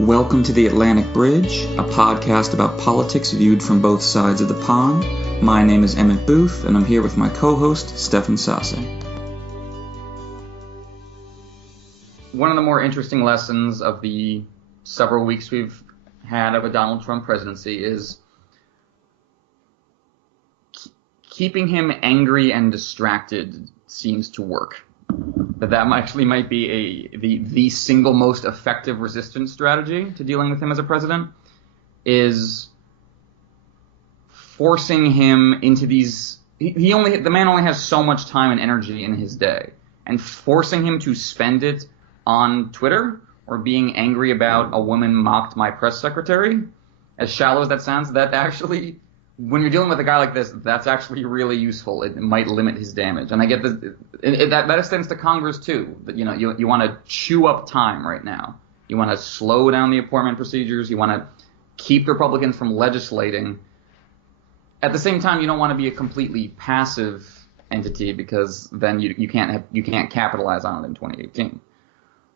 Welcome to the Atlantic Bridge, a podcast about politics viewed from both sides of the pond. My name is Emmett Booth, and I'm here with my co-host, Stefan Sase. One of the more interesting lessons of the several weeks we've had of a Donald Trump presidency is keeping him angry and distracted seems to work. That actually might be the single most effective resistance strategy to dealing with him as a president, is forcing him into these. The man only has so much time and energy in his day, and forcing him to spend it on Twitter or being angry about a woman mocked my press secretary, as shallow as that sounds, that actually, when you're dealing with a guy like this, that's actually really useful. It might limit his damage. And I get this, that extends to Congress too. That, you want to chew up time right now. You want to slow down the appointment procedures. You want to keep the Republicans from legislating. At the same time, you don't want to be a completely passive entity, because then you can't capitalize on it in 2018.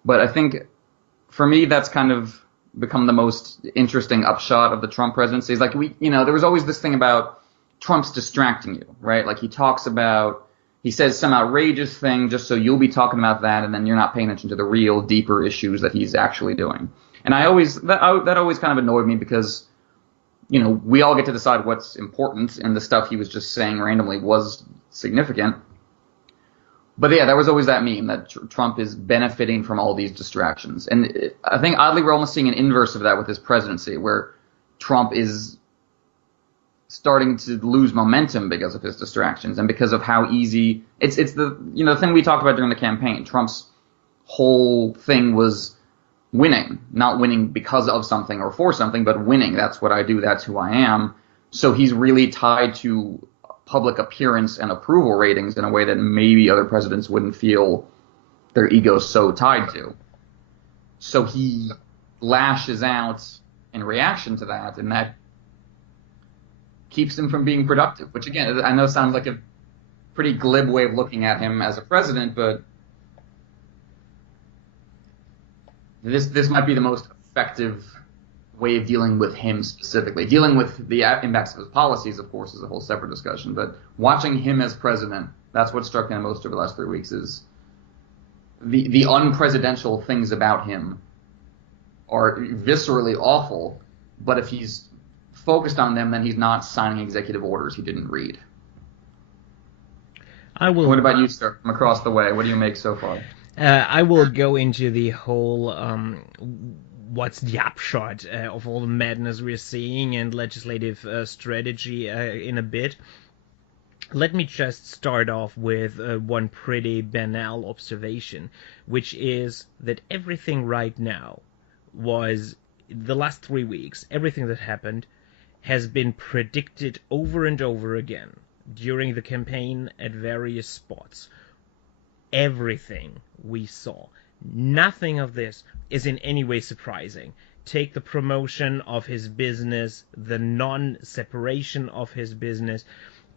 But I think for me, that's kind of become the most interesting upshot of the Trump presidency. Is like there was always this thing about Trump's distracting you, right? Like he says some outrageous thing just so you'll be talking about that, and then you're not paying attention to the real deeper issues that he's actually doing. And that always kind of annoyed me, because we all get to decide what's important, and the stuff he was just saying randomly was significant. But yeah, there was always that meme that Trump is benefiting from all these distractions. And I think oddly we're almost seeing an inverse of that with his presidency, where Trump is starting to lose momentum because of his distractions and because of how easy it's the thing we talked about during the campaign. Trump's whole thing was winning, not winning because of something or for something, but winning. That's what I do. That's who I am. So he's really tied to public appearance and approval ratings in a way that maybe other presidents wouldn't feel their egos so tied to. So he lashes out in reaction to that, and that keeps him from being productive, which again, I know sounds like a pretty glib way of looking at him as a president, but this might be the most effective way of dealing with him specifically. Dealing with the impacts of his policies, of course, is a whole separate discussion, but watching him as president, that's what struck me the most over the last 3 weeks, is the unpresidential things about him are viscerally awful, but if he's focused on them, then he's not signing executive orders he didn't read. What about you, sir, from across the way? What do you make so far? I will go into the whole what's the upshot of all the madness we're seeing and legislative strategy in a bit. Let me just start off with one pretty banal observation, which is that everything right now was, the last 3 weeks, everything that happened has been predicted over and over again during the campaign at various spots. Everything we saw. Nothing of this is in any way surprising. Take the promotion of his business, the non-separation of his business,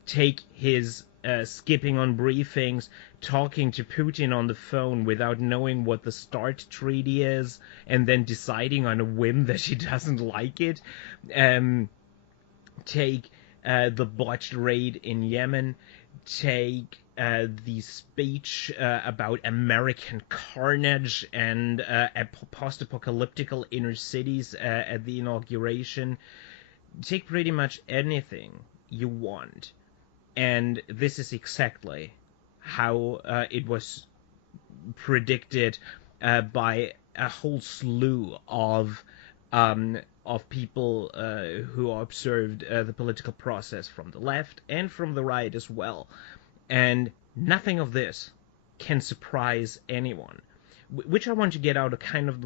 take his skipping on briefings, talking to Putin on the phone without knowing what the START treaty is, and then deciding on a whim that he doesn't like it. Take the botched raid in Yemen. Take the speech about American carnage and post-apocalyptical inner cities at the inauguration. Take pretty much anything you want, and this is exactly how it was predicted by a whole slew of people who observed the political process from the left and from the right as well. And nothing of this can surprise anyone, which I want to get out of kind of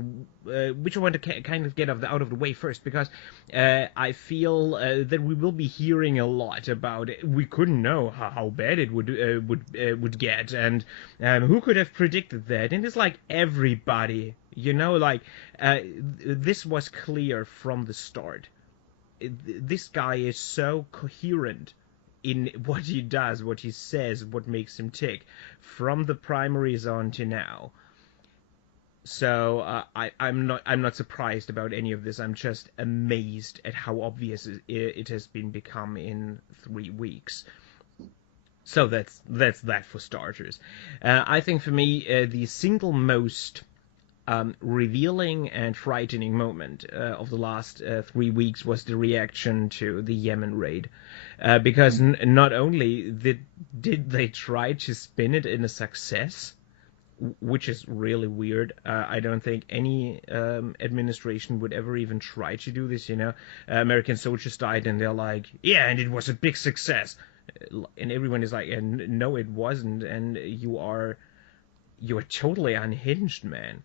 get out of the way first, because I feel that we will be hearing a lot about it. We couldn't know how bad it would get, and who could have predicted that? And it's like everybody, this was clear from the start. This guy is so coherent in what he does, what he says, what makes him tick, from the primaries on to now. So I'm not surprised about any of this. I'm just amazed at how obvious it has been become in 3 weeks. So that's that for starters. I think for me the single most revealing and frightening moment of the last 3 weeks was the reaction to the Yemen raid, because not only did they try to spin it in a success, which is really weird. I don't think any administration would ever even try to do this. American soldiers died, and they're like, yeah, and it was a big success, and everyone is like, no, it wasn't, and you're totally unhinged, man.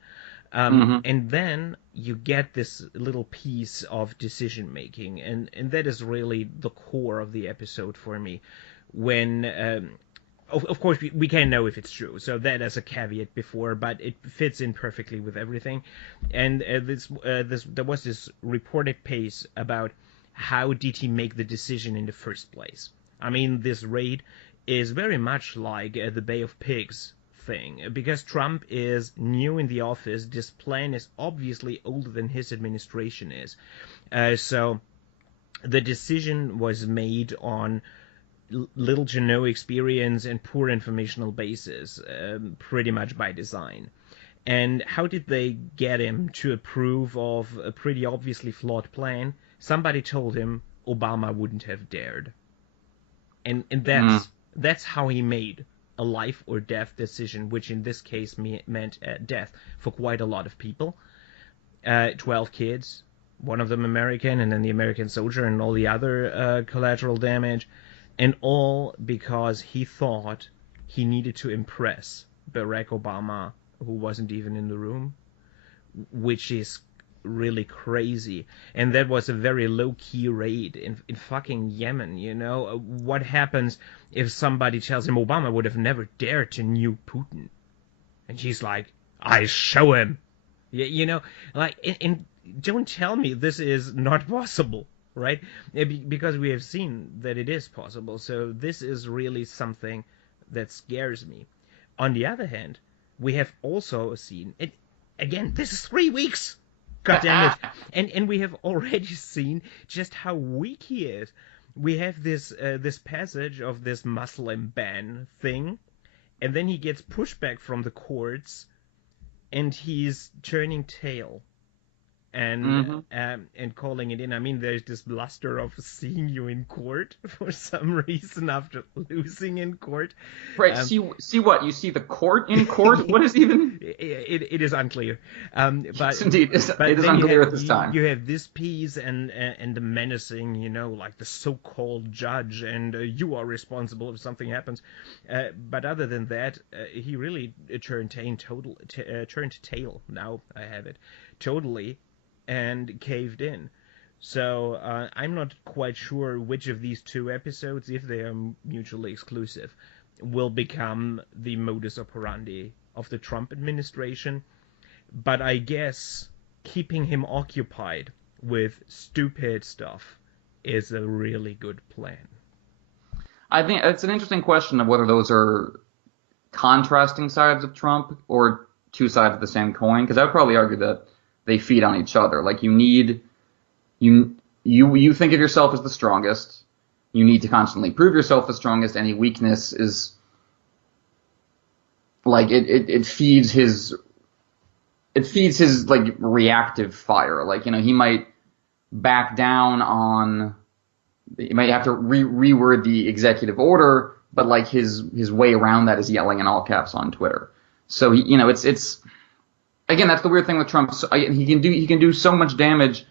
And then you get this little piece of decision making, and that is really the core of the episode for me. When, of course, we can't know if it's true, so that as a caveat before, but it fits in perfectly with everything. And there was this reported piece about how did he make the decision in the first place. I mean, this raid is very much like the Bay of Pigs thing. Because Trump is new in the office, this plan is obviously older than his administration is. So the decision was made on little to no experience and poor informational basis, pretty much by design. And how did they get him to approve of a pretty obviously flawed plan? Somebody told him Obama wouldn't have dared. And that's how he made a life or death decision, which in this case meant death for quite a lot of people. 12 kids, one of them American, and then the American soldier and all the other collateral damage, and all because he thought he needed to impress Barack Obama, who wasn't even in the room, which is really crazy. And that was a very low-key raid in fucking Yemen, What happens if somebody tells him Obama would have never dared to nuke Putin? And he's like, I show him. And don't tell me this is not possible, right? Because we have seen that it is possible. So this is really something that scares me. On the other hand, we have also seen it. Again, this is 3 weeks. God damn it. And we have already seen just how weak he is. We have this passage of this Muslim ban thing, and then he gets pushback from the courts, and he's turning tail and calling it in. I mean, there's this bluster of seeing you in court for some reason after losing in court. Right. See what? You see the court in court? What is even? It is unclear. But yes, indeed, it is unclear at this time. You have this piece and the menacing, like the so-called judge, and you are responsible if something happens. But other than that, he really turned tail. Now I have it totally. And caved in. So I'm not quite sure which of these two episodes, if they are mutually exclusive, will become the modus operandi of the Trump administration. But I guess keeping him occupied with stupid stuff is a really good plan. I think it's an interesting question of whether those are contrasting sides of Trump or two sides of the same coin, because I would probably argue that they feed on each other. Like you think of yourself as the strongest. You need to constantly prove yourself the strongest. Any weakness is like it feeds his like reactive fire. Like, he might back down on, he might have to reword the executive order, but like his way around that is yelling in all caps on Twitter. So it's again, that's the weird thing with Trump. So, he can do so much damage,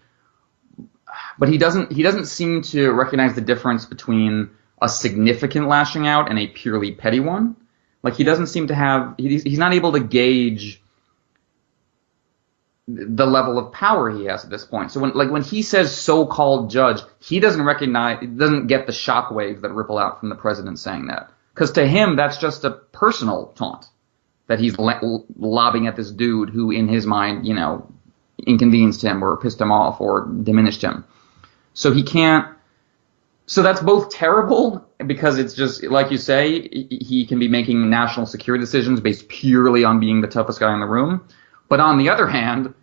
but he doesn't seem to recognize the difference between a significant lashing out and a purely petty one. Like, he doesn't seem to have, he's not able to gauge the level of power he has at this point. So when he says so-called judge, he doesn't get the shockwaves that ripple out from the president saying that, because to him that's just a personal taunt that he's lobbing at this dude who, in his mind, inconvenienced him or pissed him off or diminished him. So he can't. So that's both terrible, because it's just, like you say, he can be making national security decisions based purely on being the toughest guy in the room. But on the other hand,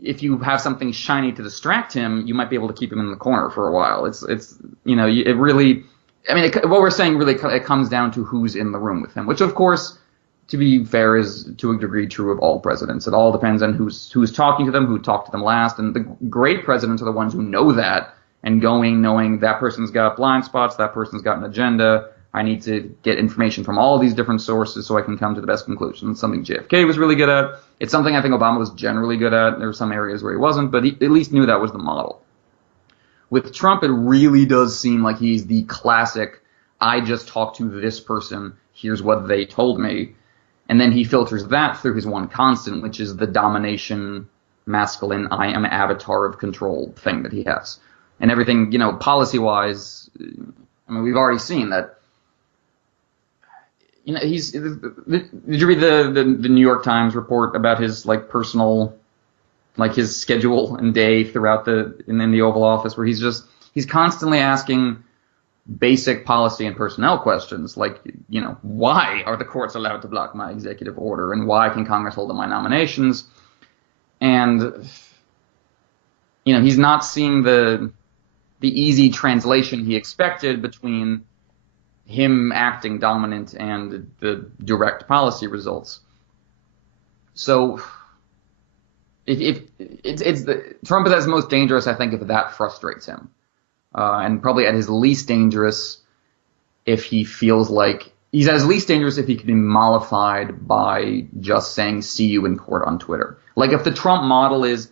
if you have something shiny to distract him, you might be able to keep him in the corner for a while. It really, I mean, what we're saying really, it comes down to who's in the room with him, which of course, to be fair, is to a degree true of all presidents. It all depends on who's talking to them, who talked to them last, and the great presidents are the ones who know that and knowing that person's got blind spots, that person's got an agenda. I need to get information from all these different sources so I can come to the best conclusion. It's something JFK was really good at. It's something I think Obama was generally good at. There were some areas where he wasn't, but he at least knew that was the model. With Trump, it really does seem like he's the classic, I just talked to this person, here's what they told me. And then he filters that through his one constant, which is the domination, masculine, I am avatar of control thing that he has. And everything, policy-wise, I mean, we've already seen that. Did you read the New York Times report about his personal, his schedule and day throughout in the Oval Office, where he's constantly asking basic policy and personnel questions why are the courts allowed to block my executive order, and why can Congress hold my nominations? And he's not seeing the easy translation he expected between him acting dominant and the direct policy results. So if Trump is at his most dangerous, I think, if that frustrates him, and probably at his least dangerous if he feels like he's at his least dangerous if he can be mollified by just saying "see you in court" on Twitter. Like if the Trump model is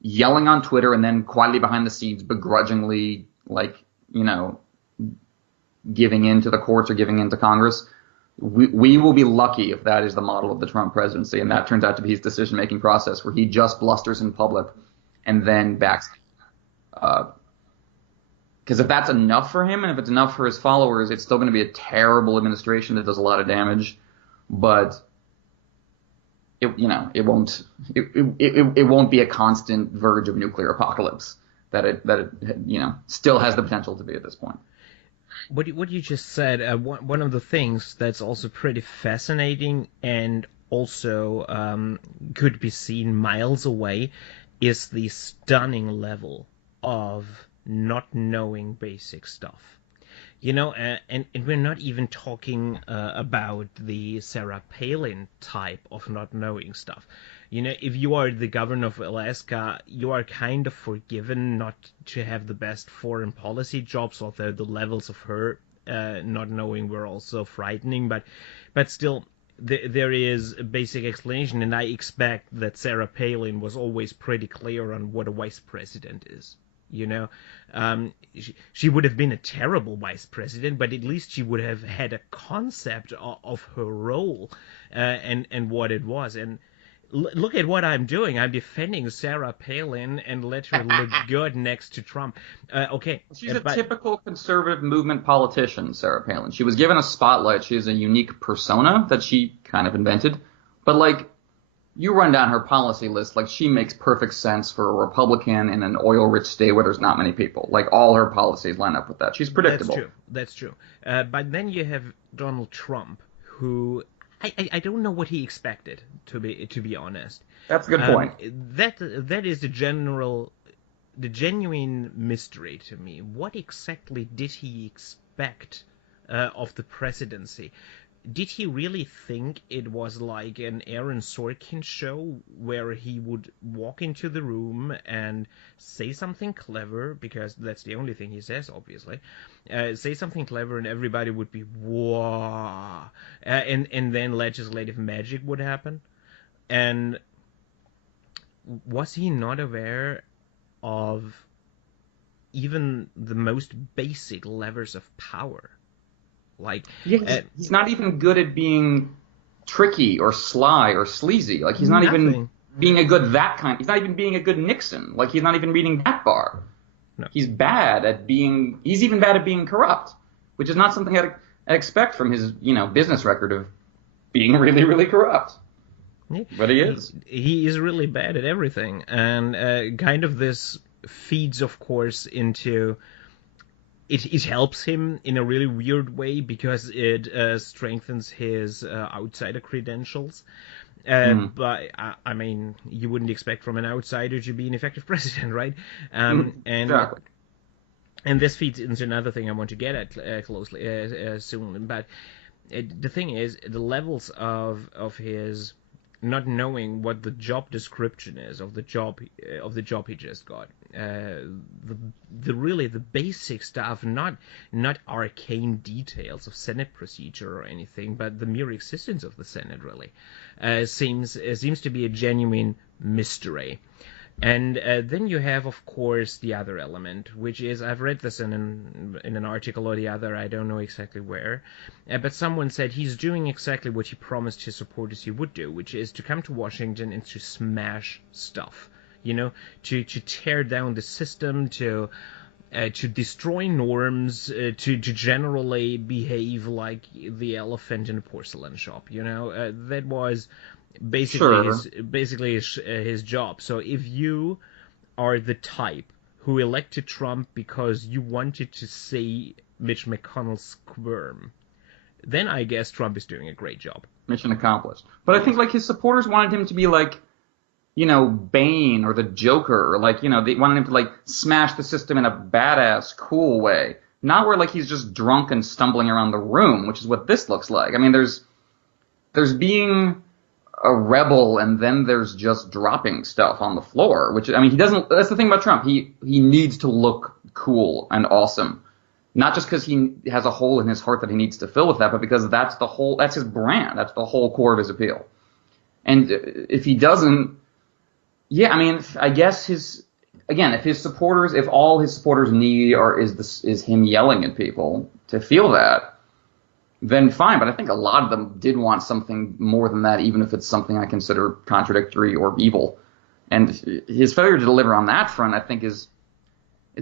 yelling on Twitter and then quietly behind the scenes, begrudgingly, giving in to the courts or giving in to Congress, we will be lucky if that is the model of the Trump presidency, and that turns out to be his decision-making process, where he just blusters in public and then backs. Because if that's enough for him, and if it's enough for his followers, it's still going to be a terrible administration that does a lot of damage, but it won't be a constant verge of nuclear apocalypse that it still has the potential to be at this point. What you just said, one of the things that's also pretty fascinating and also could be seen miles away is the stunning level of not knowing basic stuff. And we're not even talking about the Sarah Palin type of not knowing stuff. If you are the governor of Alaska, you are kind of forgiven not to have the best foreign policy jobs, although the levels of her not knowing were also frightening. But still, there is a basic explanation, and I expect that Sarah Palin was always pretty clear on what a vice president is. She would have been a terrible vice president, but at least she would have had a concept of her role and what it was. And look at what I'm doing. I'm defending Sarah Palin and let her look good next to Trump. Okay. She's a typical conservative movement politician, Sarah Palin. She was given a spotlight. She has a unique persona that she kind of invented. But you run down her policy list, she makes perfect sense for a Republican in an oil-rich state where there's not many people. All her policies line up with that. She's predictable. That's true. But then you have Donald Trump, who I don't know what he expected, to be honest. That's a good point. That is the genuine mystery to me. What exactly did he expect of the presidency? Did he really think it was like an Aaron Sorkin show where he would walk into the room and say something clever, because that's the only thing he says, obviously, say something clever and everybody would be, whoa, and then legislative magic would happen? And was he not aware of even the most basic levers of power? He's not even good at being tricky or sly or sleazy. He's not even being a good that kind. He's not even being a good Nixon. He's not even meeting that bar. No. He's bad at being. He's even bad at being corrupt, which is not something I expect from his business record of being really, really corrupt. Yeah. But he is. He is really bad at everything, and kind of this feeds, of course, into. It helps him in a really weird way because it strengthens his outsider credentials. But I mean, you wouldn't expect from an outsider to be an effective president, right? Exactly. And this feeds into another thing I want to get at closely soon. But the thing is, the levels of his not knowing what the job description is of the job he just got. The really the basic stuff, not arcane details of Senate procedure or anything, but the mere existence of the Senate really seems to be a genuine mystery. And then you have, of course, the other element, which is, I've read this in an article or the other, I don't know exactly where, but someone said he's doing exactly what he promised his supporters he would do, which is to come to Washington and to smash stuff, to tear down the system, to destroy norms, to generally behave like the elephant in a porcelain shop. That was basically his job. So if you are the type who elected Trump because you wanted to see Mitch McConnell squirm, then I guess Trump is doing a great job. Mission accomplished. But I think like his supporters wanted him to be like, Bane or the Joker, or like, they wanted him to like smash the system in a badass, cool way. Not where like he's just drunk and stumbling around the room, which is what this looks like. I mean, there's being a rebel, and then there's just dropping stuff on the floor, which, I mean, he doesn't, that's the thing about Trump. He needs to look cool and awesome. Not just because he has a hole in his heart that he needs to fill with that, but because that's his brand. That's the whole core of his appeal. And if he doesn't, I mean, I guess if all his supporters need is him yelling at people to feel that, then fine. But I think a lot of them did want something more than that, even if it's something I consider contradictory or evil. And his failure to deliver on that front, I think, is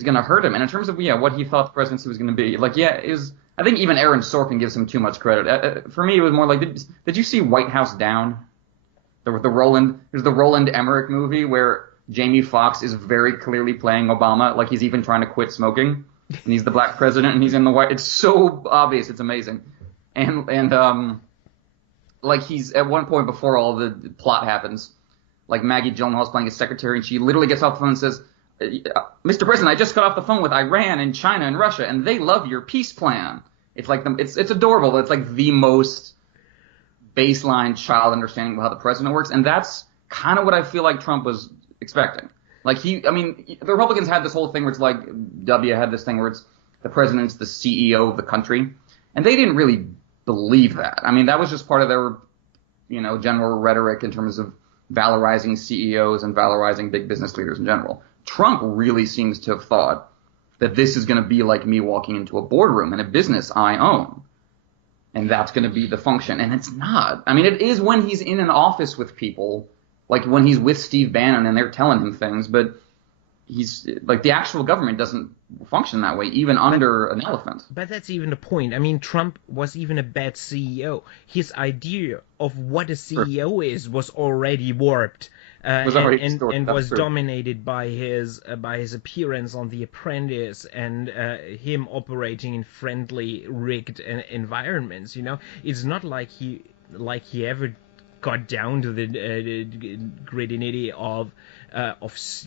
going to hurt him. And in terms of what he thought the presidency was going to be, like, I think even Aaron Sorkin gives him too much credit. For me, it was more like, did you see White House Down? There's the Roland Emmerich movie where Jamie Foxx is very clearly playing Obama, like he's even trying to quit smoking, and he's the black president, and he's in the White. It's so obvious, it's amazing. And like he's at one point before all the plot happens, like Maggie Gyllenhaal's playing his secretary, and she literally gets off the phone and says, "Mr. President, I just got off the phone with Iran and China and Russia, and they love your peace plan." It's like it's adorable. It's like the most baseline child understanding of how the president works, and that's kind of what I feel like Trump was expecting. Like the Republicans had this whole thing where it's like W had this thing where it's the president's the CEO of the country, and they didn't really believe that. I mean, that was just part of their, general rhetoric in terms of valorizing CEOs and valorizing big business leaders in general. Trump really seems to have thought that this is going to be like me walking into a boardroom in a business I own. And that's going to be the function. And it's not. I mean, it is when he's in an office with people, like when he's with Steve Bannon and they're telling him things, but he's like the actual government doesn't function that way, even under an elephant. But that's even the point. I mean, Trump was even a bad CEO. His idea of what a CEO is was already warped. And was dominated by his appearance on The Apprentice and him operating in friendly, rigged environments. It's not like he ever got down to the gritty-nitty of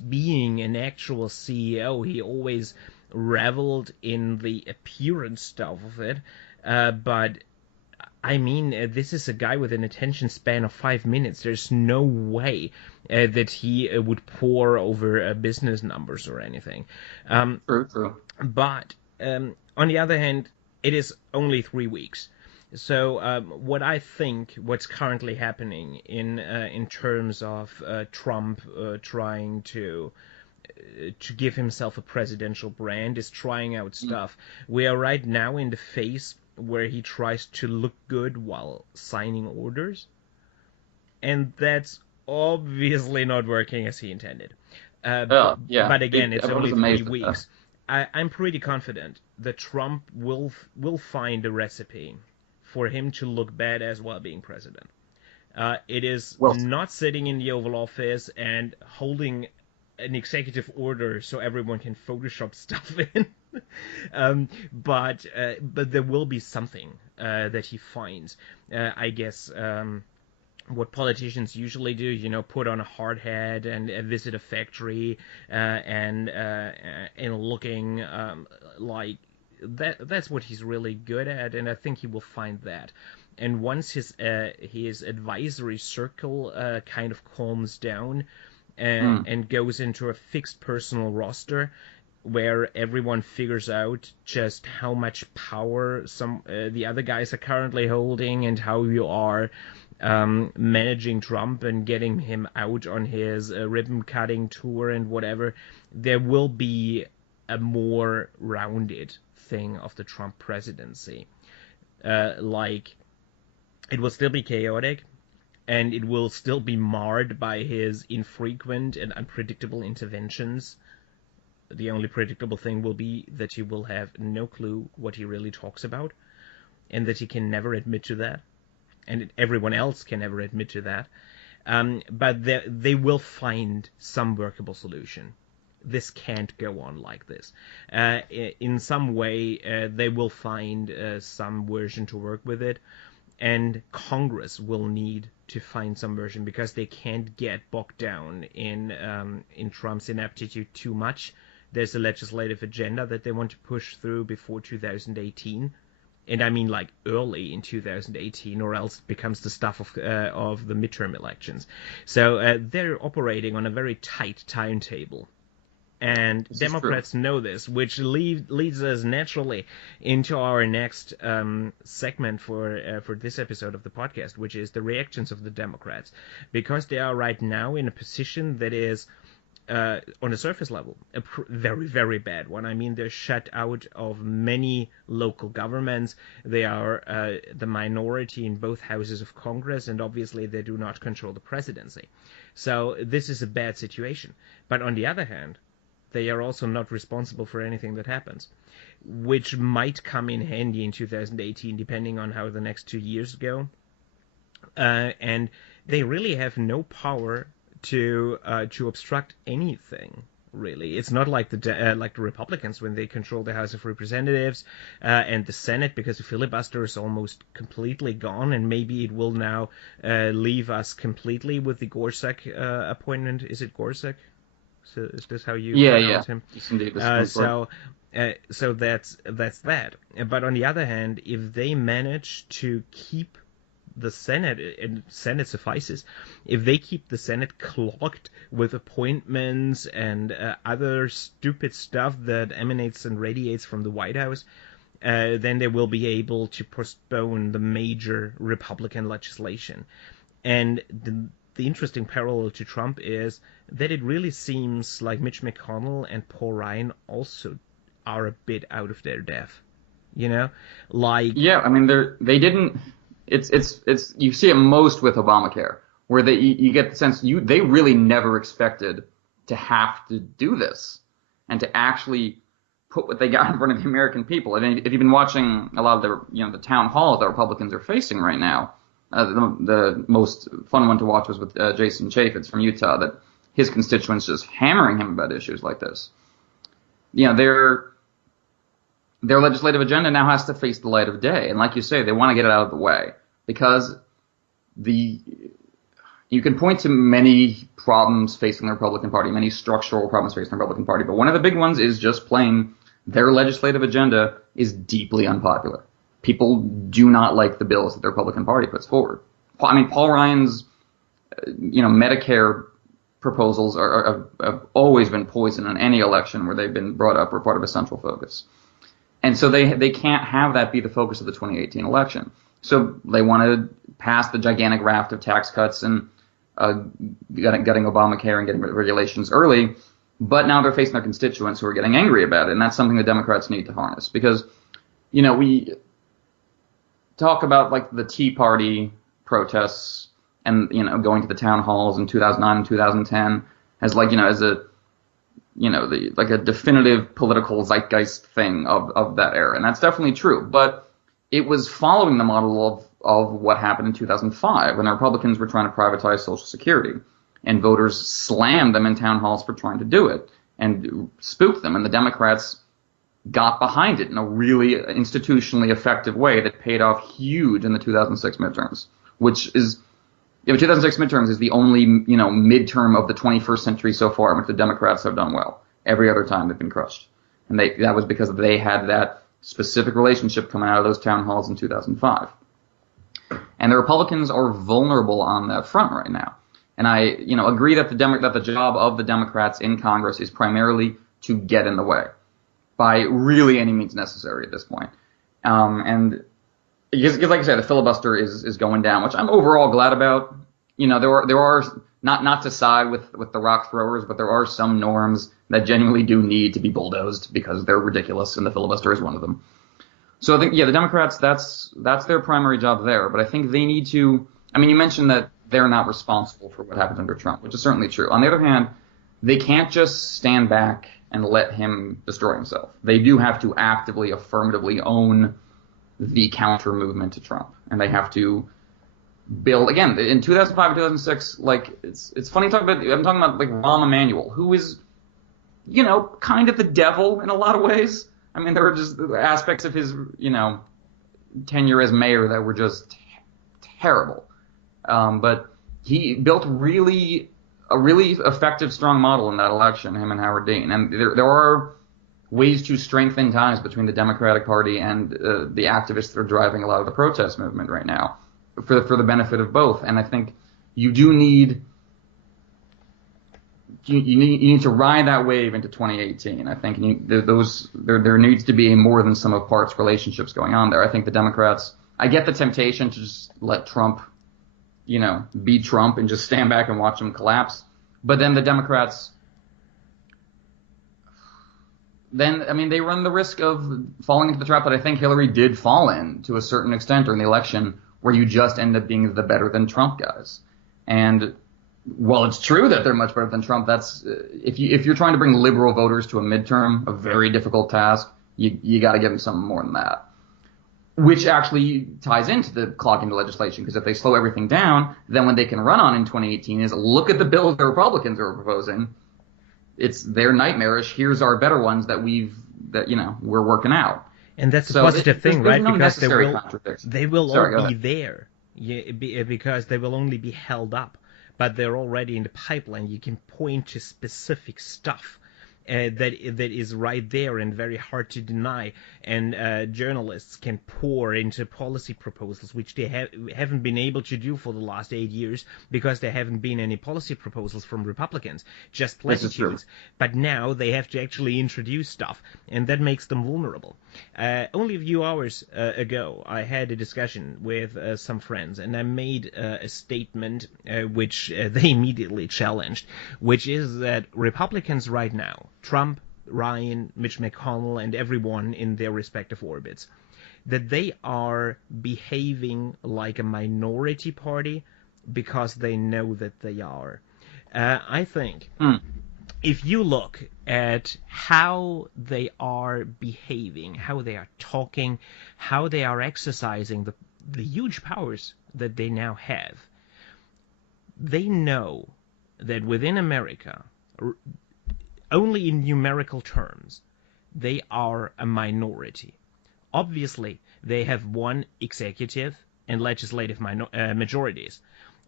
being an actual CEO. He always reveled in the appearance stuff of it, but I mean, this is a guy with an attention span of 5 minutes. There's no way that he would pore over business numbers or anything. True. But on the other hand, it is only 3 weeks. So what's currently happening in terms of Trump trying to give himself a presidential brand is trying out stuff. We are right now in the phase where he tries to look good while signing orders, and that's obviously not working as he intended. But again, it's only 3 weeks. I'm pretty confident that Trump will find a recipe for him to look badass while being president. It is not sitting in the Oval Office and holding an executive order so everyone can Photoshop stuff in. But there will be something that he finds. I guess what politicians usually do, put on a hard hat and visit a factory and looking like that's what he's really good at, and I think he will find that. And once his advisory circle kind of calms down and goes into a fixed personal roster, where everyone figures out just how much power the other guys are currently holding and how you are managing Trump and getting him out on his ribbon-cutting tour and whatever, there will be a more rounded thing of the Trump presidency. Like, it will still be chaotic, and it will still be marred by his infrequent and unpredictable interventions. The only predictable thing will be that you will have no clue what he really talks about, and that he can never admit to that, and everyone else can never admit to that. But they will find some workable solution. This can't go on like this. In some way, they will find some version to work with it, and Congress will need to find some version, because they can't get bogged down in Trump's ineptitude too much. There's a legislative agenda that they want to push through before 2018. And I mean like early in 2018, or else it becomes the stuff of the midterm elections. So they're operating on a very tight timetable. And Democrats know this, which leads us naturally into our next segment for this episode of the podcast, which is the reactions of the Democrats. Because they are right now in a position that is, on a surface level, a very, very bad one. I mean, they're shut out of many local governments. They are the minority in both houses of Congress, and obviously they do not control the presidency. So this is a bad situation. But on the other hand, they are also not responsible for anything that happens, which might come in handy in 2018, depending on how the next 2 years go. And they really have no power to obstruct anything, really. It's not like the Republicans when they control the House of Representatives and the Senate, because the filibuster is almost completely gone, and maybe it will now leave us completely with the Gorsuch appointment. Is it Gorsuch? So is this how you pronounce him? Yes, indeed. So that's that. But on the other hand, if they manage to keep the Senate, and Senate suffices, if they keep the Senate clogged with appointments and other stupid stuff that emanates and radiates from the White House, then they will be able to postpone the major Republican legislation. And the interesting parallel to Trump is that it really seems like Mitch McConnell and Paul Ryan also are a bit out of their depth. I mean, they didn't. It's you see it most with Obamacare, where you get the sense they really never expected to have to do this and to actually put what they got in front of the American people. And if you've been watching a lot of the town halls that Republicans are facing right now, the most fun one to watch was with Jason Chaffetz from Utah, that his constituents just hammering him about issues like this. Their legislative agenda now has to face the light of day. And like you say, they want to get it out of the way, because you can point to many problems facing the Republican Party, many structural problems facing the Republican Party. But one of the big ones is just plain their legislative agenda is deeply unpopular. People do not like the bills that the Republican Party puts forward. I mean, Paul Ryan's, Medicare proposals have always been poison in any election where they've been brought up or part of a central focus. And so they can't have that be the focus of the 2018 election. So they want to pass the gigantic raft of tax cuts and getting Obamacare and getting regulations early. But now they're facing their constituents who are getting angry about it. And that's something the Democrats need to harness. Because, we talk about like the Tea Party protests and, going to the town halls in 2009 and 2010 as a definitive political zeitgeist thing of that era. And that's definitely true. But it was following the model of what happened in 2005 when the Republicans were trying to privatize Social Security. And voters slammed them in town halls for trying to do it and spooked them. And the Democrats got behind it in a really institutionally effective way that paid off huge in the 2006 midterms, which is Yeah, but 2006 midterms is the only, midterm of the 21st century so far in which the Democrats have done well. Every other time they've been crushed. And that was because they had that specific relationship coming out of those town halls in 2005. And the Republicans are vulnerable on that front right now. And I, agree that the job of the Democrats in Congress is primarily to get in the way by really any means necessary at this point. And because like I said, the filibuster is going down, which I'm overall glad about. There are not to side with the rock throwers, but there are some norms that genuinely do need to be bulldozed because they're ridiculous, and the filibuster is one of them. So I think, the Democrats, that's their primary job there. But I think they need to. I mean, you mentioned that they're not responsible for what happened under Trump, which is certainly true. On the other hand, they can't just stand back and let him destroy himself. They do have to actively, affirmatively own the counter movement to Trump, and they have to build again in 2005 and 2006. Like it's funny I'm talking about like Rahm Emanuel, who is kind of the devil in a lot of ways. I mean, there are just aspects of his tenure as mayor that were just terrible, but he built a really effective, strong model in that election, him and Howard Dean, and there are ways to strengthen ties between the Democratic Party and the activists that are driving a lot of the protest movement right now for the benefit of both. And I think you do need you need to ride that wave into 2018. I think there needs to be a more than sum of parts relationships going on there. I think the Democrats, I get the temptation to just let Trump, be Trump and just stand back and watch him collapse. But then the Democrats, they run the risk of falling into the trap that I think Hillary did fall in to a certain extent during the election, where you just end up being the better than Trump guys. And while it's true that they're much better than Trump, that's if you're trying to bring liberal voters to a midterm, a very difficult task, you got to give them something more than that. Which actually ties into the clogging the legislation, because if they slow everything down, then when they can run on in 2018 is look at the bills the Republicans are proposing. They're nightmarish. Here's our better ones that we're working out. And that's a positive thing, right? No because they will Sorry, all be there, because they will only be held up, but they're already in the pipeline. You can point to specific stuff that is right there and very hard to deny, and journalists can pour into policy proposals, which they haven't been able to do for the last 8 years because there haven't been any policy proposals from Republicans, just platitudes. But now they have to actually introduce stuff, and that makes them vulnerable. Only a few hours ago, I had a discussion with some friends, and I made a statement which they immediately challenged, which is that Republicans right now, Trump, Ryan, Mitch McConnell, and everyone in their respective orbits, that they are behaving like a minority party because they know that they are. I think if you look at how they are behaving, how they are talking, how they are exercising the huge powers that they now have, they know that within America, only in numerical terms, they are a minority. Obviously, they have one executive and legislative majorities,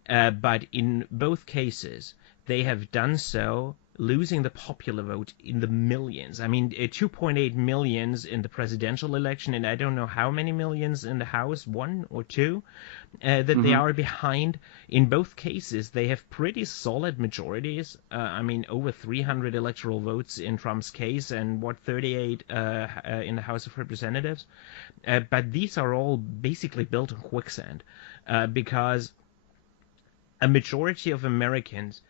but in both cases, they have done so losing the popular vote in the millions. I mean, 2.8 millions in the presidential election, and I don't know how many millions in the House, 1 or 2, that they are behind. In both cases, they have pretty solid majorities. Over 300 electoral votes in Trump's case, and 38 in the House of Representatives. But these are all basically built on quicksand, because a majority of Americans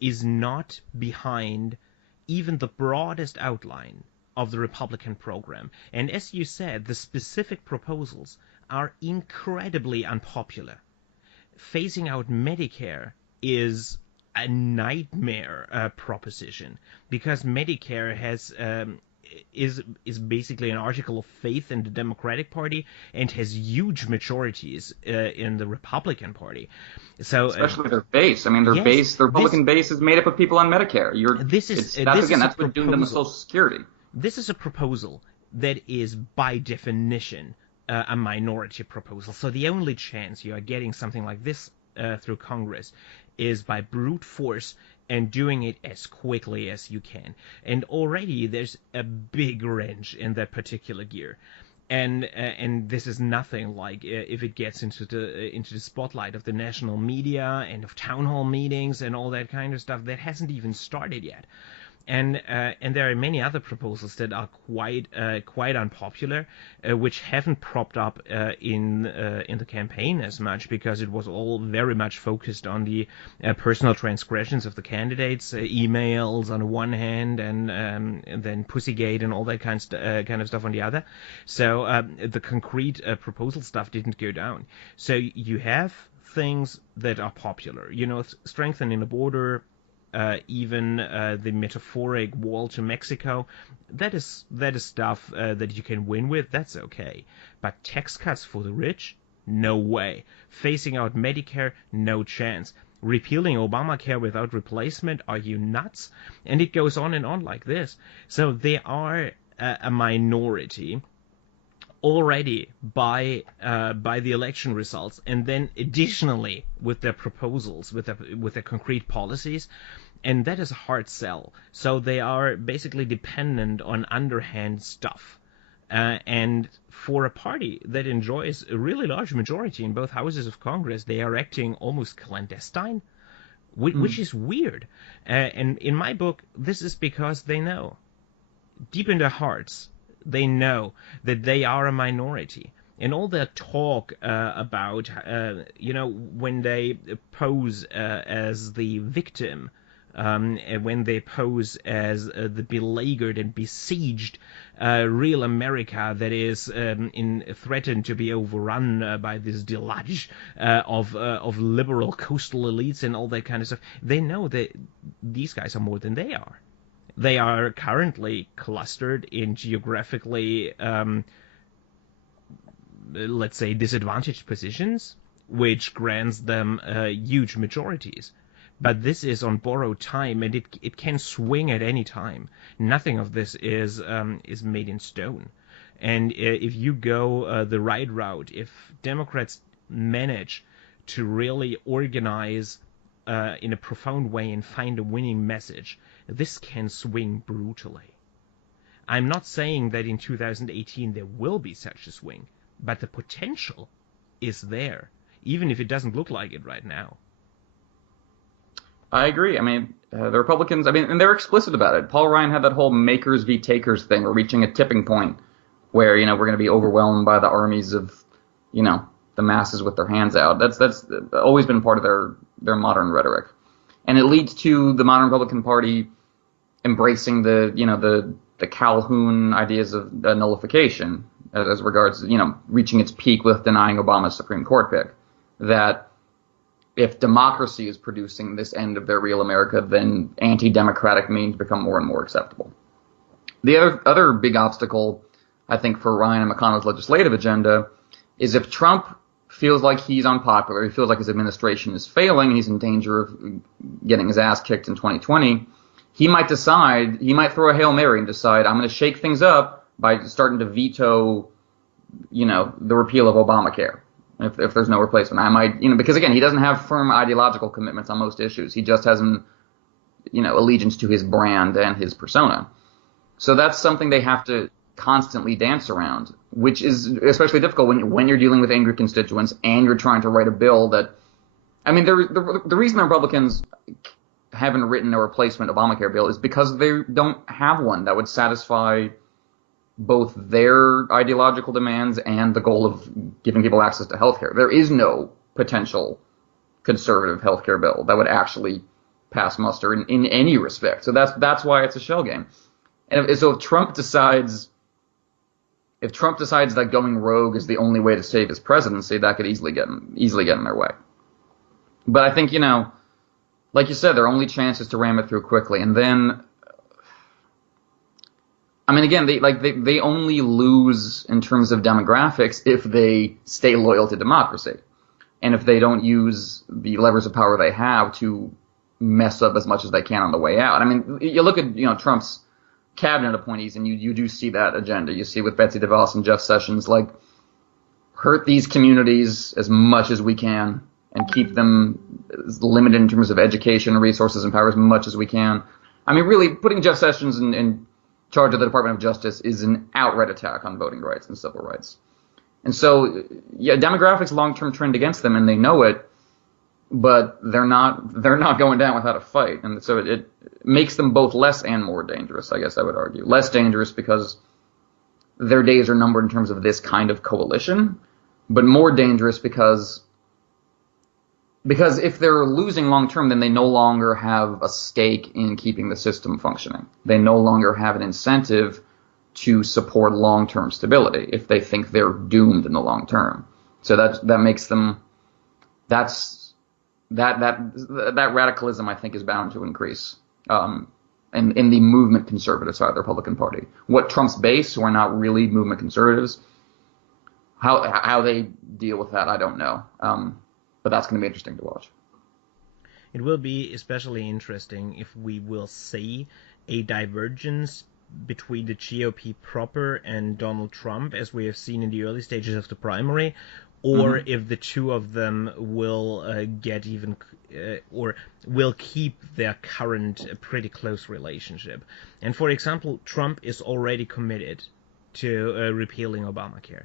is not behind even the broadest outline of the Republican program. And as you said, the specific proposals are incredibly unpopular. Phasing out Medicare is a nightmare proposition, because Medicare is basically an article of faith in the Democratic Party and has huge majorities in the Republican Party. So especially their base. I mean, their Republican base is made up of people on Medicare. That's what doomed them to Social Security. This is a proposal that is by definition a minority proposal. So the only chance you are getting something like this through Congress is by brute force and doing it as quickly as you can. And already there's a big wrench in that particular gear. And this is nothing like if it gets into the spotlight of the national media and of town hall meetings and all that kind of stuff. That hasn't even started yet. And there are many other proposals that are quite unpopular, which haven't propped up in the campaign as much, because it was all very much focused on the personal transgressions of the candidates, emails on the one hand, and then Pussygate and all that kind of stuff on the other. So the concrete proposal stuff didn't go down. So you have things that are popular, strengthening the border. Even the metaphoric wall to Mexico, that is stuff that you can win with. That's okay. But tax cuts for the rich? No way. Phasing out Medicare? No chance. Repealing Obamacare without replacement? Are you nuts? And it goes on and on like this. So they are a minority already by the election results, and then additionally with their proposals, with their concrete policies, and that is a hard sell. So they are basically dependent on underhand stuff. And for a party that enjoys a really large majority in both houses of Congress, they are acting almost clandestine, which is weird. And in my book, this is because they know, deep in their hearts, they know that they are a minority. And all that talk about, when they pose as the victim, when they pose as the beleaguered and besieged real America that is threatened to be overrun by this deluge of liberal coastal elites and all that kind of stuff, they know that these guys are more than they are. They are currently clustered in geographically, let's say, disadvantaged positions, which grants them huge majorities. But this is on borrowed time, and it can swing at any time. Nothing of this is made in stone. And if you go the right route, if Democrats manage to really organize in a profound way and find a winning message, this can swing brutally. I'm not saying that in 2018 there will be such a swing, but the potential is there, even if it doesn't look like it right now. I agree. I mean, the Republicans, and they're explicit about it. Paul Ryan had that whole makers v. takers thing. We're reaching a tipping point where, we're going to be overwhelmed by the armies of, the masses with their hands out. That's always been part of their modern rhetoric. And it leads to the modern Republican Party embracing the Calhoun ideas of nullification as regards, reaching its peak with denying Obama's Supreme Court pick. That if democracy is producing this end of their real America, then anti-democratic means become more and more acceptable. The other big obstacle, I think, for Ryan and McConnell's legislative agenda is if Trump feels like he's unpopular, he feels like his administration is failing, and he's in danger of getting his ass kicked in 2020, he might throw a Hail Mary and decide, I'm going to shake things up by starting to veto, the repeal of Obamacare. If there's no replacement, I might, because again, he doesn't have firm ideological commitments on most issues. He just has an, allegiance to his brand and his persona. So that's something they have to constantly dance around, which is especially difficult when you're dealing with angry constituents and you're trying to write a bill that, the reason the Republicans haven't written a replacement Obamacare bill is because they don't have one that would satisfy both their ideological demands and the goal of giving people access to health care. There is no potential conservative health care bill that would actually pass muster in any respect. So that's why it's a shell game. And so if Trump decides that going rogue is the only way to save his presidency, that could easily get in their way. But I think, like you said, their only chance is to ram it through quickly. And then, again, they only lose in terms of demographics if they stay loyal to democracy, and if they don't use the levers of power they have to mess up as much as they can on the way out. You look at Trump's cabinet appointees, and you do see that agenda. You see with Betsy DeVos and Jeff Sessions, hurt these communities as much as we can, and keep them limited in terms of education, resources, and power as much as we can. I mean, really, putting Jeff Sessions in charge of the Department of Justice is an outright attack on voting rights and civil rights. And so, yeah, demographics long-term trend against them, and they know it, but they're not going down without a fight. And so it makes them both less and more dangerous, I guess I would argue. Less dangerous because their days are numbered in terms of this kind of coalition, but more dangerous because if they're losing long-term, then they no longer have a stake in keeping the system functioning. They no longer have an incentive to support long-term stability if they think they're doomed in the long term. So that makes them, that radicalism, I think, is bound to increase in the movement conservative side of the Republican Party. What Trump's base, who are not really movement conservatives, how they deal with that, I don't know. But that's going to be interesting to watch. It will be especially interesting if we will see a divergence between the GOP proper and Donald Trump, as we have seen in the early stages of the primary, or if the two of them will get even, or will keep their current pretty close relationship. And for example, Trump is already committed to repealing Obamacare.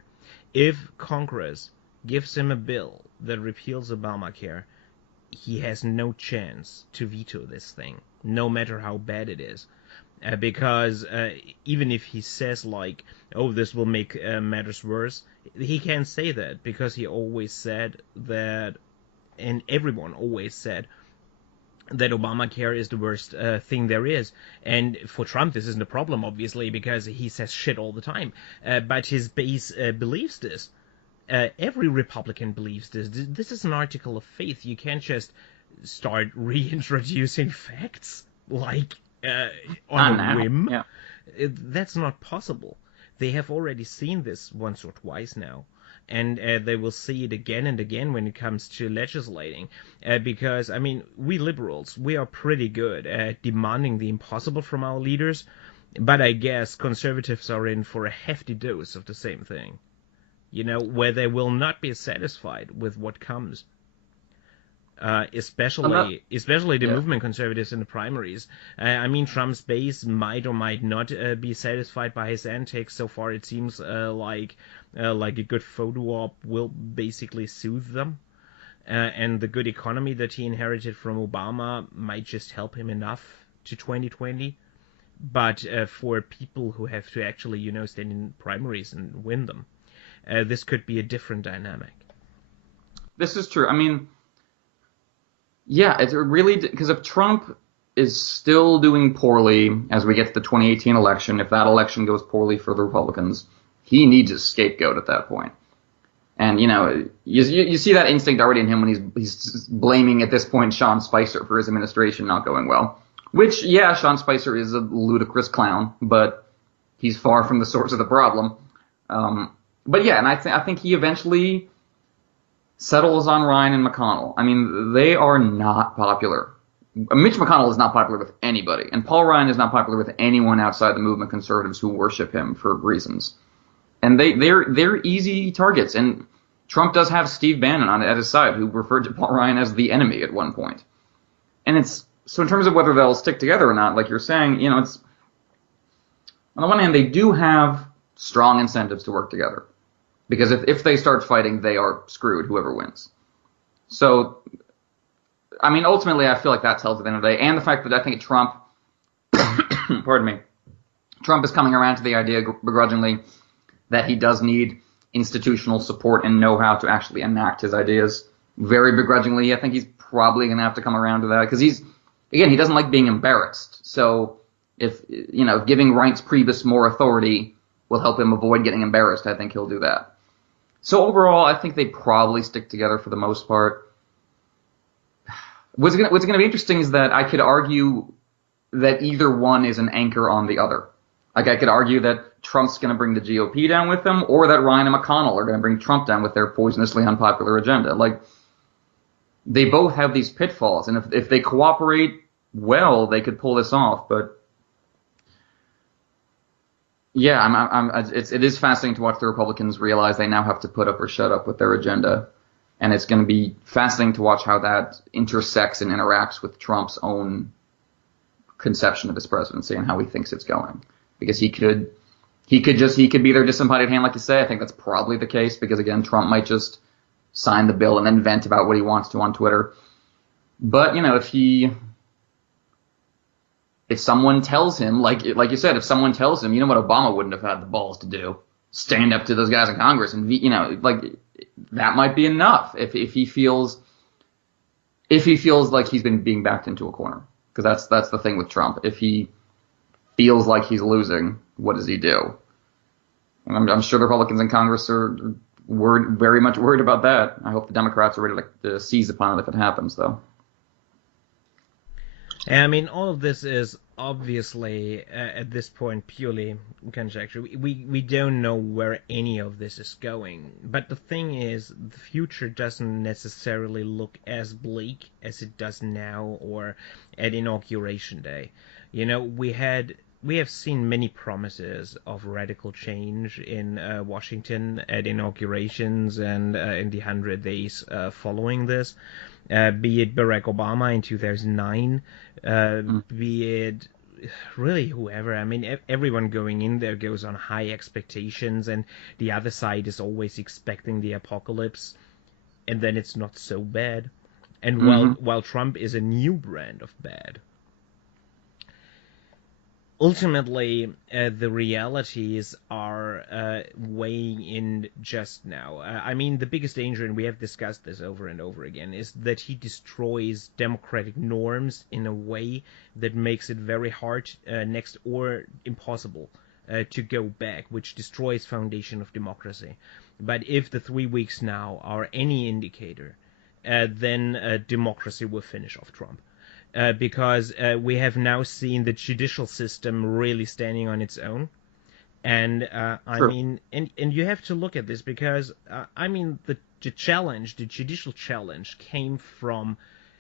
If Congress gives him a bill that repeals Obamacare, he has no chance to veto this thing, no matter how bad it is. Because even if he says, like, oh, this will make matters worse, he can't say that, because he always said that, and everyone always said, that Obamacare is the worst thing there is. And for Trump, this isn't a problem, obviously, because he says shit all the time. But his base believes this. Every Republican believes this. This is an article of faith. You can't just start reintroducing facts, like, on a whim. Yeah. That's not possible. They have already seen this once or twice now, and they will see it again and again when it comes to legislating. Because, I mean, we liberals, we are pretty good at demanding the impossible from our leaders, but I guess conservatives are in for a hefty dose of the same thing. You know, where they will not be satisfied with what comes. Especially the movement conservatives in the primaries. I mean, Trump's base might or might not be satisfied by his antics. So far, it seems like a good photo op will basically soothe them. And the good economy that he inherited from Obama might just help him enough to 2020. But for people who have to actually, stand in primaries and win them, this could be a different dynamic. This is true. I mean, yeah, it's really, because if Trump is still doing poorly as we get to the 2018 election, if that election goes poorly for the Republicans, he needs a scapegoat at that point. And, you see that instinct already in him when he's blaming, at this point, Sean Spicer for his administration not going well. Which, yeah, Sean Spicer is a ludicrous clown, but he's far from the source of the problem. But yeah, and I think he eventually settles on Ryan and McConnell. I mean, they are not popular. Mitch McConnell is not popular with anybody, and Paul Ryan is not popular with anyone outside the movement conservatives who worship him for reasons. And they're easy targets. And Trump does have Steve Bannon at his side, who referred to Paul Ryan as the enemy at one point. And so in terms of whether they'll stick together or not, like you're saying, it's on the one hand, they do have strong incentives to work together. Because if they start fighting, they are screwed, whoever wins. So, I mean, ultimately, I feel like that tells at the end of the day. And the fact that I think Trump, pardon me, Trump is coming around to the idea begrudgingly that he does need institutional support and know-how to actually enact his ideas. Very begrudgingly, I think he's probably going to have to come around to that. Because he doesn't like being embarrassed. So, if giving Reince Priebus more authority will help him avoid getting embarrassed, I think he'll do that. So overall, I think they probably stick together for the most part. What's going to be interesting is that I could argue that either one is an anchor on the other. Like, I could argue that Trump's going to bring the GOP down with him, or that Ryan and McConnell are going to bring Trump down with their poisonously unpopular agenda. Like, they both have these pitfalls, and if they cooperate well, they could pull this off. But yeah, it is fascinating to watch the Republicans realize they now have to put up or shut up with their agenda. And it's going to be fascinating to watch how that intersects and interacts with Trump's own conception of his presidency and how he thinks it's going. Because he could be their disembodied hand, like you say. I think that's probably the case because, again, Trump might just sign the bill and then vent about what he wants to on Twitter. But, if someone tells him, like you said, if someone tells him, you know what Obama wouldn't have had the balls to do? Stand up to those guys in Congress and, that might be enough if he feels like he's been being backed into a corner. Because that's the thing with Trump. If he feels like he's losing, what does he do? And I'm sure the Republicans in Congress are very much worried about that. I hope the Democrats are ready to seize upon it if it happens, though. I mean, all of this is obviously, at this point, purely conjecture. We don't know where any of this is going. But the thing is, the future doesn't necessarily look as bleak as it does now or at Inauguration Day. We have seen many promises of radical change in Washington at inaugurations and in the 100 days following this. Be it Barack Obama in 2009, be it really whoever. I mean, everyone going in there goes on high expectations, and the other side is always expecting the apocalypse, and then it's not so bad. And while Trump is a new brand of bad, ultimately, the realities are weighing in just now. I mean, the biggest danger, and we have discussed this over and over again, is that he destroys democratic norms in a way that makes it very hard, next or impossible, to go back, which destroys foundation of democracy. But if the 3 weeks now are any indicator, then democracy will finish off Trump. Because we have now seen the judicial system really standing on its own. And I mean, and you have to look at this because, the judicial challenge came from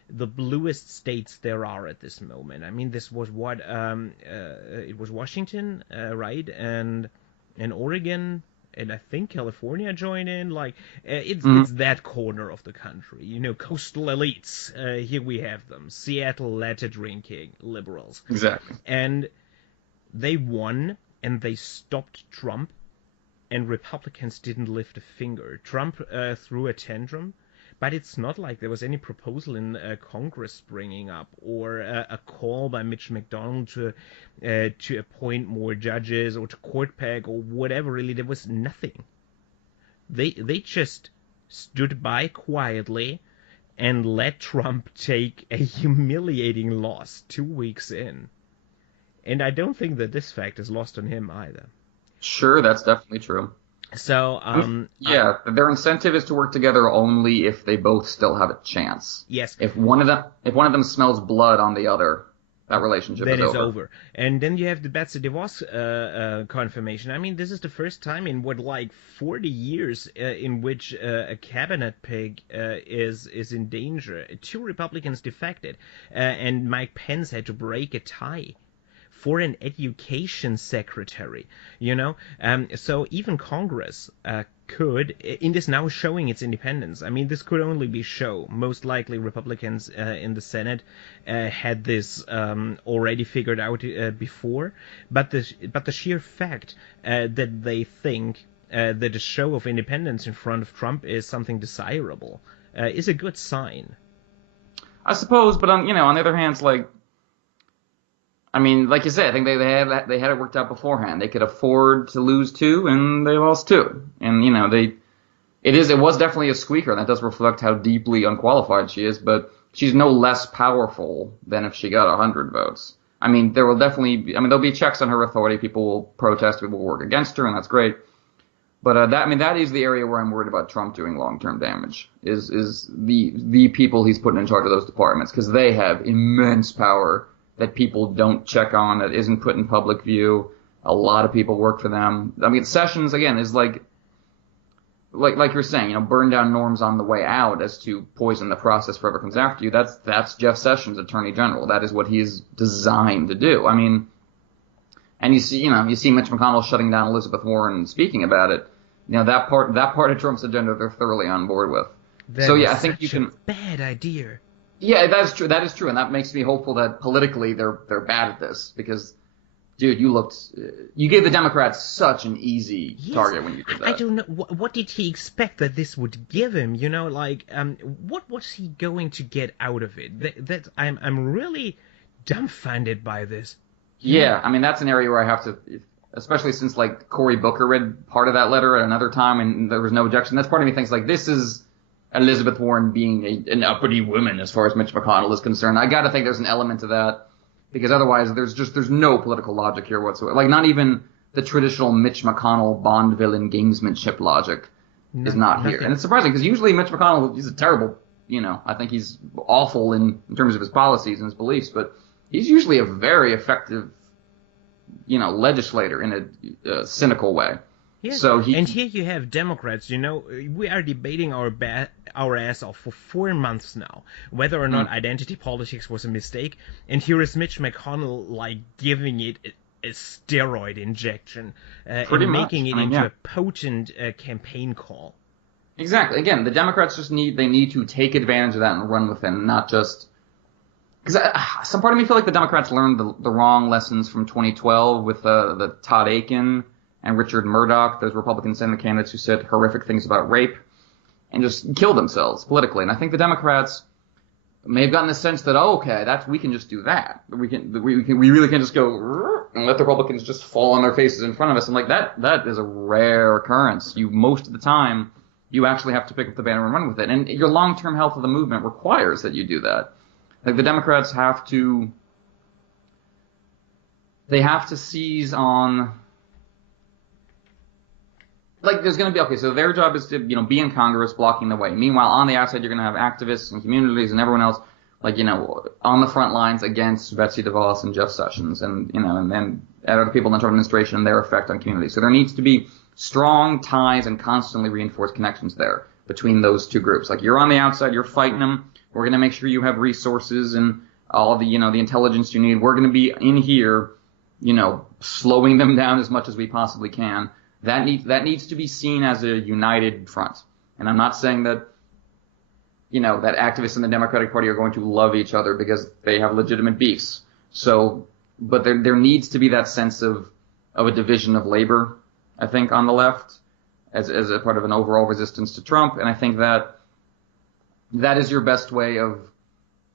the bluest states there are at this moment. I mean, this was it was Washington, right? And Oregon. And I think California joined in. It's that corner of the country. Coastal elites. Here we have them. Seattle latte drinking liberals. Exactly. And they won, and they stopped Trump, and Republicans didn't lift a finger. Trump threw a tantrum, but it's not like there was any proposal in Congress springing up or a call by Mitch McDonald to appoint more judges or to court peg or whatever. Really, there was nothing. They just stood by quietly and let Trump take a humiliating loss 2 weeks in. And I don't think that this fact is lost on him either. Sure, that's definitely true. So, their incentive is to work together only if they both still have a chance. Yes. If one of them smells blood on the other, that relationship is over. Then it's over. And then you have the Betsy DeVos confirmation. I mean, this is the first time in 40 years in which a cabinet pig is in danger. 2 Republicans defected, and Mike Pence had to break a tie for an education secretary, so even Congress could, in this now showing its independence. I mean, this could only be show. Most likely Republicans in the Senate had this already figured out before, but the sheer fact that they think that a show of independence in front of Trump is something desirable is a good sign. I suppose, but on the other hand, like you said, I think they had it worked out beforehand. They could afford to lose 2, and they lost 2. And it was definitely a squeaker, and that does reflect how deeply unqualified she is. But she's no less powerful than if she got 100 votes. I mean, there will definitely there'll be checks on her authority. People will protest, people will work against her, and that's great. But that is the area where I'm worried about Trump doing long-term damage. Is the people he's putting in charge of those departments, because they have immense power that people don't check on, that isn't put in public view. A lot of people work for them. I mean, Sessions, again, is like you're saying, burn down norms on the way out as to poison the process for whoever comes after you. That's Jeff Sessions, Attorney General. That is what he's designed to do. I mean, and you see Mitch McConnell shutting down Elizabeth Warren and speaking about it. That part of Trump's agenda they're thoroughly on board with. That was I think such you can. a bad idea. Yeah, that's true. That is true, and that makes me hopeful that politically they're bad at this because, dude, you gave the Democrats such an easy Yes, target when you did I that. don't know. What did he expect that this would give him? You know, like, what was he going to get out of it? I'm really dumbfounded by this. You know, Yeah, I mean that's an area where I have to, especially since like Cory Booker read part of that letter at another time and there was no objection. That's part of me thinks like this is Elizabeth Warren being an uppity woman as far as Mitch McConnell is concerned. I got to think there's an element to that because otherwise there's no political logic here whatsoever. Like not even the traditional Mitch McConnell Bond villain gamesmanship logic is not here, and nothing. it's surprising because usually Mitch McConnell he's a terrible, I think he's awful in terms of his policies and his beliefs, but he's usually a very effective, legislator in a cynical way. Yes, So and here you have Democrats. You know, we are debating our ass off for 4 months now, whether or not identity politics was a mistake. And here is Mitch McConnell, like, giving it a steroid injection pretty and much. making it I mean, into yeah, a potent campaign call. exactly. Again, the Democrats just need to take advantage of that and run with it, and not just because some part of me feel like the Democrats learned the wrong lessons from 2012 with the Todd Aiken and Richard Murdoch, those Republican Senate candidates who said horrific things about rape and just killed themselves politically. And I think the Democrats may have gotten the sense that, we can just do that. We really can just go and let the Republicans just fall on their faces in front of us. And like that is a rare occurrence. Most of the time, you actually have to pick up the banner and run with it. And your long-term health of the movement requires that you do that. Like the Democrats have to seize on. Like there's going to be so their job is to be in Congress blocking the way. Meanwhile, on the outside, you're going to have activists and communities and everyone else on the front lines against Betsy DeVos and Jeff Sessions and and other people in the Trump administration and their effect on communities. So there needs to be strong ties and constantly reinforced connections there between those two groups. Like you're on the outside, you're fighting them. We're going to make sure you have resources and all the the intelligence you need. We're going to be in here, slowing them down as much as we possibly can. That needs to be seen as a united front. And I'm not saying that, that activists in the Democratic Party are going to love each other because they have legitimate beefs. So, but there needs to be that sense of a division of labor, I think, on the left as a part of an overall resistance to Trump. And I think that is your best way of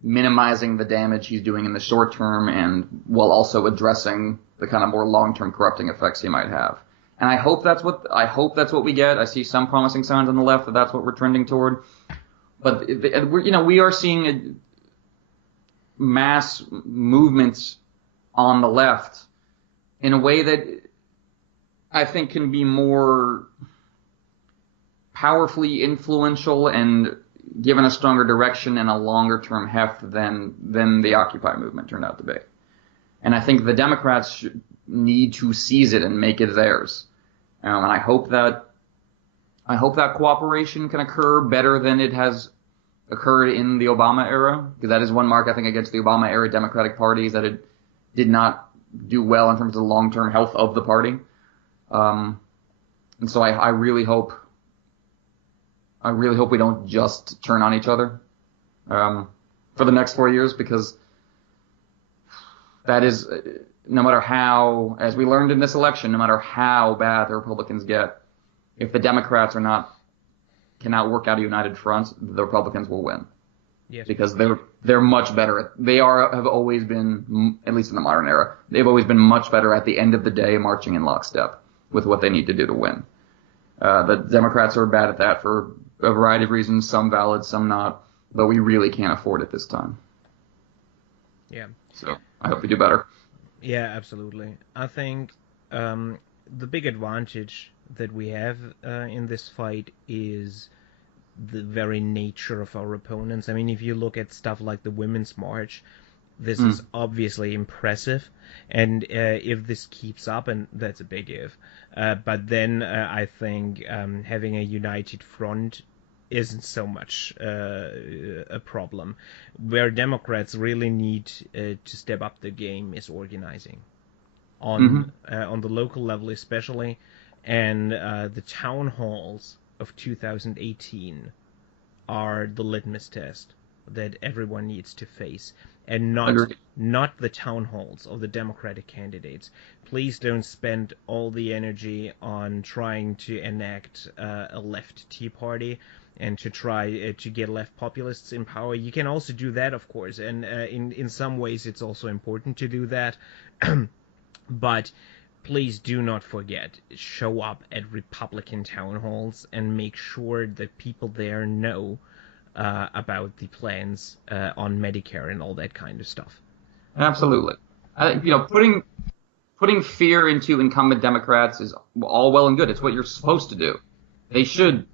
minimizing the damage he's doing in the short term and while also addressing the kind of more long-term corrupting effects he might have. And I hope that's what we get. I see some promising signs on the left that that's what we're trending toward. But we are seeing mass movements on the left in a way that I think can be more powerfully influential and given a stronger direction and a longer term heft than the Occupy movement turned out to be. And I think the Democrats need to seize it and make it theirs. And I hope that cooperation can occur better than it has occurred in the Obama era, because that is one mark I think against the Obama era Democratic Party is that it did not do well in terms of the long-term health of the party. And so I really hope we don't just turn on each other for the next 4 years, because that is, no matter how, as we learned in this election, no matter how bad the Republicans get, if the Democrats cannot work out a united front, the Republicans will win. Yes. Because they're much better. Have always been, at least in the modern era, they've always been much better at the end of the day marching in lockstep with what they need to do to win. The Democrats are bad at that for a variety of reasons, some valid, some not, but we really can't afford it this time. Yeah. So I hope we do better. Yeah, absolutely. I think the big advantage that we have in this fight is the very nature of our opponents. I mean, if you look at stuff like the Women's March, this is obviously impressive, and if this keeps up, and that's a big if, but then I think having a united front isn't so much a problem. Where Democrats really need to step up the game is organizing on the local level especially, and the town halls of 2018 are the litmus test that everyone needs to face, and Agreed. not the town halls of the Democratic candidates. Please don't spend all the energy on trying to enact a left Tea Party and to try to get left populists in power. You can also do that, of course, and in some ways it's also important to do that. But please do not forget, show up at Republican town halls and make sure that people there know about the plans on Medicare and all that kind of stuff. Absolutely. Putting fear into incumbent Democrats is all well and good. It's what you're supposed to do. They should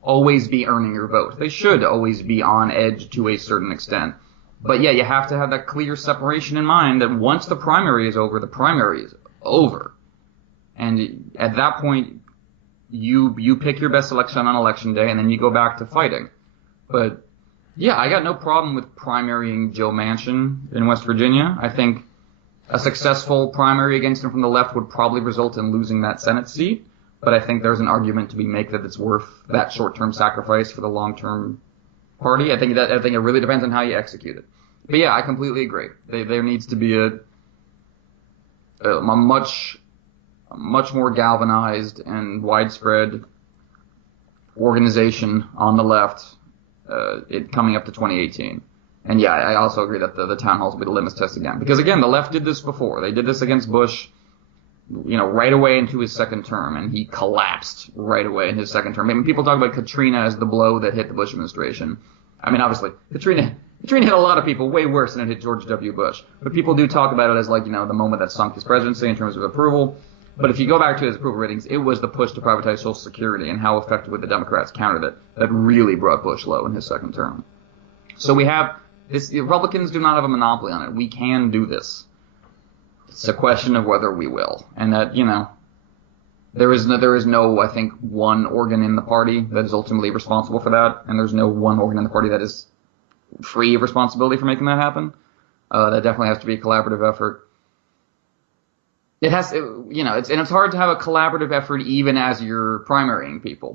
always be earning your vote. They should always be on edge to a certain extent. But yeah, you have to have that clear separation in mind that once the primary is over, the primary is over. And at that point, you pick your best election on election day, and then you go back to fighting. But yeah, I got no problem with primarying Joe Manchin in West Virginia. I think a successful primary against him from the left would probably result in losing that Senate seat. But I think there's an argument to be made that it's worth that short-term sacrifice for the long-term party. I think it really depends on how you execute it. But yeah, I completely agree. There needs to be a much more galvanized and widespread organization on the left coming up to 2018. And yeah, I also agree that the town halls will be the litmus test again. Because again, the left did this before. They did this against Bush, right away into his second term, and he collapsed right away in his second term. I mean, people talk about Katrina as the blow that hit the Bush administration. I mean, obviously, Katrina hit a lot of people way worse than it hit George W. Bush. But people do talk about it as the moment that sunk his presidency in terms of approval. But if you go back to his approval ratings, it was the push to privatize Social Security and how effectively the Democrats countered it that really brought Bush low in his second term. So we have this. The Republicans do not have a monopoly on it. We can do this. It's a question of whether we will. And that, there is no, I think, one organ in the party that is ultimately responsible for that. And there's no one organ in the party that is free of responsibility for making that happen. That definitely has to be a collaborative effort. It has, it's hard to have a collaborative effort even as you're primarying people,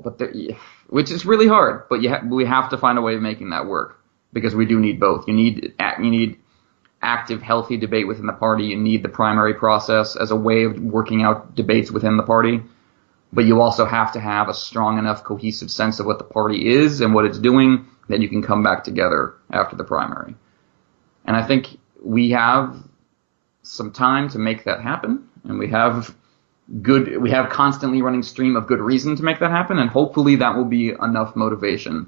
which is really hard. But we have to find a way of making that work because we do need both. You need active, healthy debate within the party. You need the primary process as a way of working out debates within the party. But you also have to have a strong enough cohesive sense of what the party is and what it's doing that you can come back together after the primary. And I think we have some time to make that happen. And we have constantly running stream of good reason to make that happen. And hopefully that will be enough motivation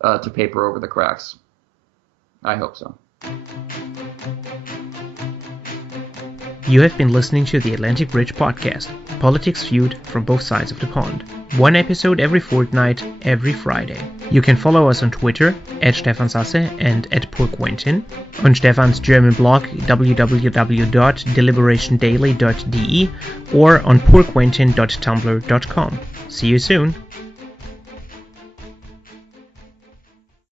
to paper over the cracks. I hope so. You have been listening to the Atlantic Bridge Podcast, politics viewed from both sides of the pond. One episode every fortnight, every Friday. You can follow us on Twitter, @StefanSasse and @PoorQuentin, on Stefan's German blog, www.deliberationdaily.de, or on poorquentin.tumblr.com. See you soon!